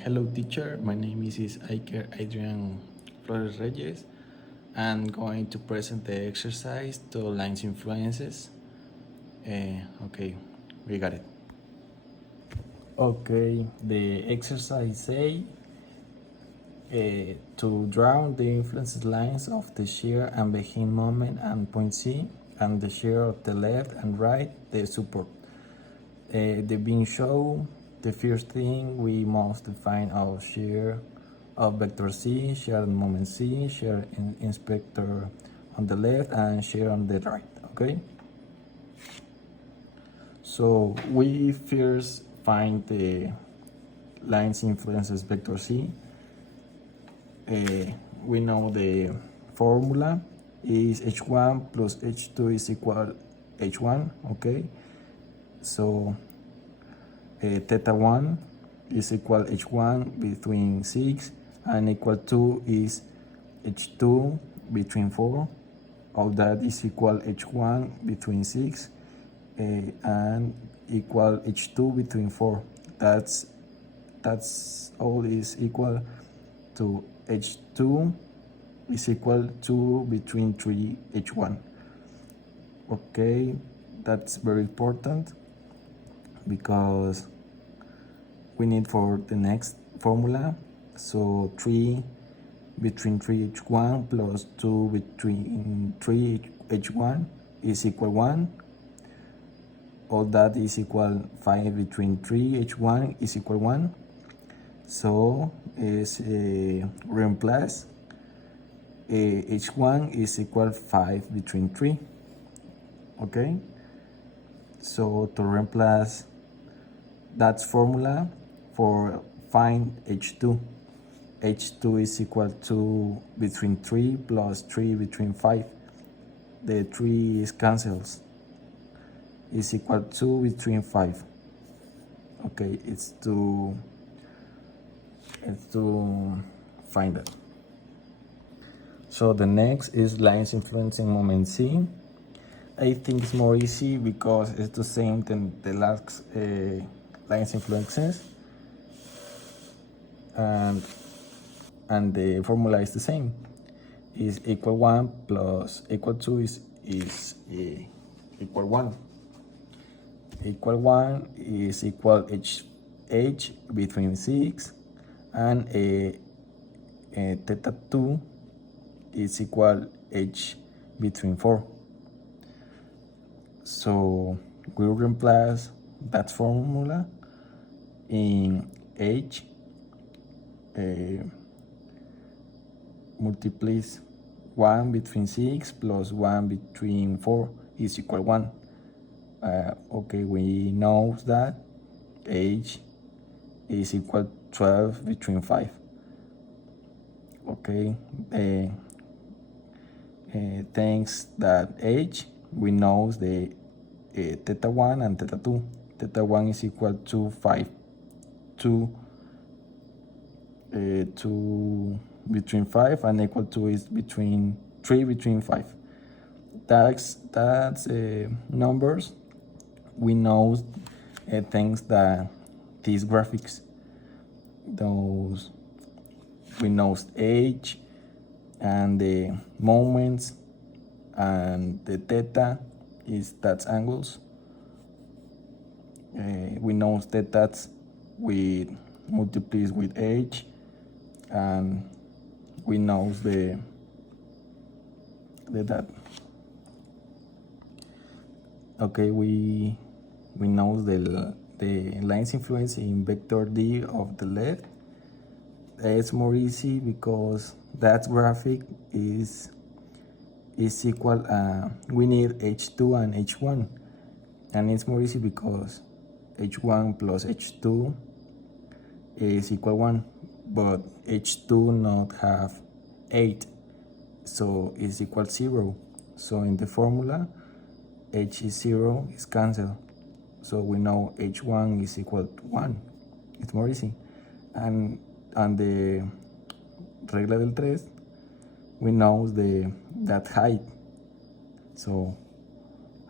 Hello teacher, my name is Iker Adrian Flores Reyes. I'm going to present the exercise to lines influences. Okay, we got it. Okay, the exercise say to draw the influence lines of the shear and begin moment and point C and the shear of the left and right, the support. The being show, the first thing we must define our shear of vector C, shear and moment C, shear in inspector on the left and shear on the right, okay? So we first find the lines influences vector C. We know the formula is h1 plus h2 is equal h1, okay? So theta 1 is equal h1 between 6 and equal to is h2 between 4. All that is equal h1 between 6 and equal h2 between 4. That's all is equal to h2 is equal to between 3 h1. Okay, that's very important because we need for the next formula. So 3 between 3h1 plus 2 between 3h1 is equal 1. All that is equal 5 between 3h1 is equal 1. So is reemplace h1 is equal 5 between 3. Okay, so to reemplace that formula for find h2, h2 is equal to between 3 plus 3 between 5. The 3 is cancels, is equal to between 5. Okay, it's to find it. So the next is lines influencing moment C. I think it's more easy because it's the same than the last lines influences, and the formula is the same. Is equal 1 plus equal 2 is equal 1. Equal 1 is equal h between 6 and theta 2 is equal h between 4. So we'll replace that formula in h multiplies 1 between 6 plus 1 between 4 is equal 1. Okay, we know that h is equal 12 between 5. Okay, thanks that h, we know the theta 1 and theta 2. Theta 1 is equal to 5, 2 between 5 and equal to is between 3 between 5. That's numbers. We know things that these graphics, those we know h and the moments and the theta is that's angles. We know theta's with multiplies with h, and we know the that. Okay, we know the lines influence in vector D of the left. It's more easy because that graphic is equal, we need h2 and h1, and it's more easy because h1 plus h2 is equal 1, but h2 not have 8, so it's equal 0. So in the formula h is 0 is cancelled, so we know h1 is equal to 1. It's more easy. And the regla del 3, we know that height, so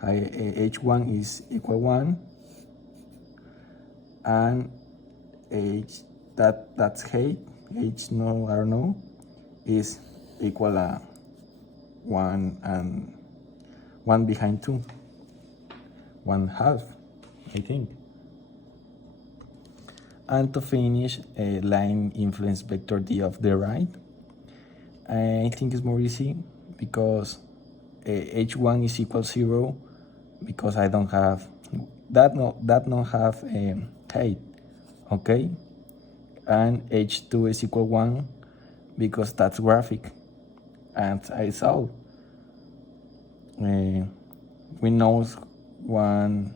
h1 is equal 1 and h that's height, h no, I don't know, is equal a 1 and 1 behind 2, 1/2, I think. And to finish, line influence vector d of the right. I think it's more easy because h1 is equal 0 because I don't have that don't have height, okay? And h2 is equal 1 because that's graphic, and I saw we know one